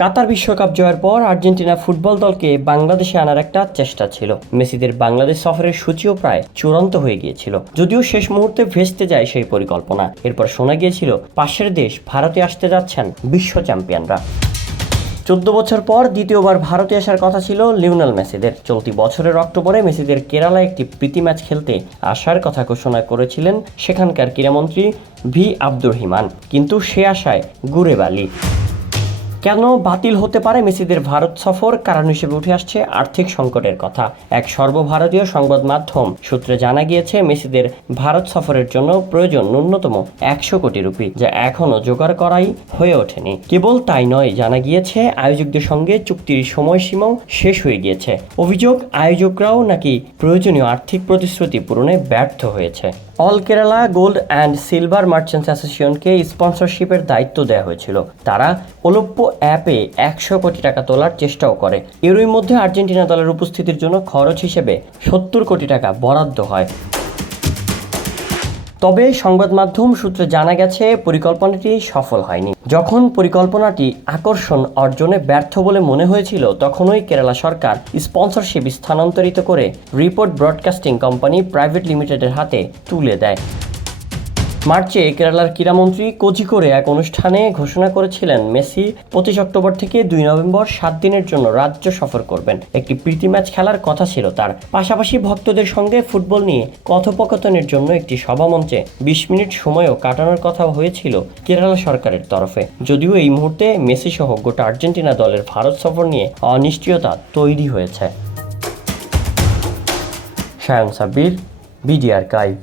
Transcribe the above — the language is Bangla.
কাতার বিশ্বকাপ জয়ের পর আর্জেন্টিনা ফুটবল দলকে বাংলাদেশে আনার একটা চেষ্টা ছিল। মেসিদের বাংলাদেশ সফরের সূচিও প্রায় চূড়ান্ত হয়ে গিয়েছিল, যদিও শেষ মুহূর্তে ভেস্তে যায় সেই পরিকল্পনা। এরপর শোনা গিয়েছিল পাশের দেশ ভারতে আসতে যাচ্ছেন বিশ্ব চ্যাম্পিয়নরা। 14 বছর পর দ্বিতীয়বার ভারতে আসার কথা ছিল লিওনেল মেসিদের। চলতি বছরের অক্টোবরে মেসিদের কেরালায় একটি প্রীতি ম্যাচ খেলতে আসার কথা ঘোষণা করেছিলেন সেখানকার ক্রীড়ামন্ত্রী ভি আব্দুর রহিমান, কিন্তু সে আশায় গুড়ে বালি। কেন বাতিল হতে পারে মেসিদের ভারত সফর? কারণ হিসেবে উঠে আসছে আর্থিক সংকটের কথা। এক সর্বভারতীয় সংবাদ মাধ্যম সূত্রে জানা গিয়েছে, মেসিদের ভারত সফরের জন্য প্রয়োজন ন্যূনতম 100 কোটি রুপি, যা এখনও জোগাড় করাই হয়ে ওঠেনি। কেবল তাই নয়, জানা গিয়েছে আয়োজকদের সঙ্গে চুক্তির সময়সীমাও শেষ হয়ে গিয়েছে। অভিযোগ, আয়োজকরাও নাকি প্রয়োজনীয় আর্থিক প্রতিশ্রুতি পূরণে ব্যর্থ হয়েছে। All Kerala gold and silver merchants অ্যাসোসিয়েশনকে স্পন্সরশিপের দায়িত্ব দেওয়া হয়েছিল। তারা ওলোপ্পো অ্যাপে 100 কোটি টাকা তোলার চেষ্টাও করে। এরই মধ্যে আর্জেন্টিনা দলের উপস্থিতির জন্য খরচ হিসেবে 70 কোটি টাকা বরাদ্দ হয়। তবে সংবাদ মাধ্যম সূত্রে জানা গেছে পরিকল্পনাটি সফল হয়নি। যখন পরিকল্পনাটি আকর্ষণ অর্জনে ব্যর্থ বলে মনে হয়েছিল, তখনই কেরালা সরকার স্পন্সরশিপ স্থানান্তরিত করে রিপোর্ট ব্রডকাস্টিং কোম্পানি প্রাইভেট লিমিটেডের হাতে তুলে দেয়। মার্চে কেরালার ক্রীড়ামন্ত্রী কোঝিকোড়ে এক অনুষ্ঠানে ঘোষণা করেছিলেন মেসি 25 অক্টোবর থেকে 2 নভেম্বর 7 দিনের জন্য রাজ্য সফর করবেন। একটি প্রীতি ম্যাচ খেলার কথা ছিল তার, পাশাপাশি ভক্তদের সঙ্গে ফুটবল নিয়ে কথোপকথনের জন্য একটি সভামঞ্চে 20 মিনিট সময়ও কাটানোর কথা হয়েছিল কেরালা সরকারের তরফে। যদিও এই মুহূর্তে মেসি সহ গোটা আর্জেন্টিনা দলের ভারত সফর নিয়ে অনিশ্চয়তা তৈরি হয়েছে। Shayan Sabbir, BD archive.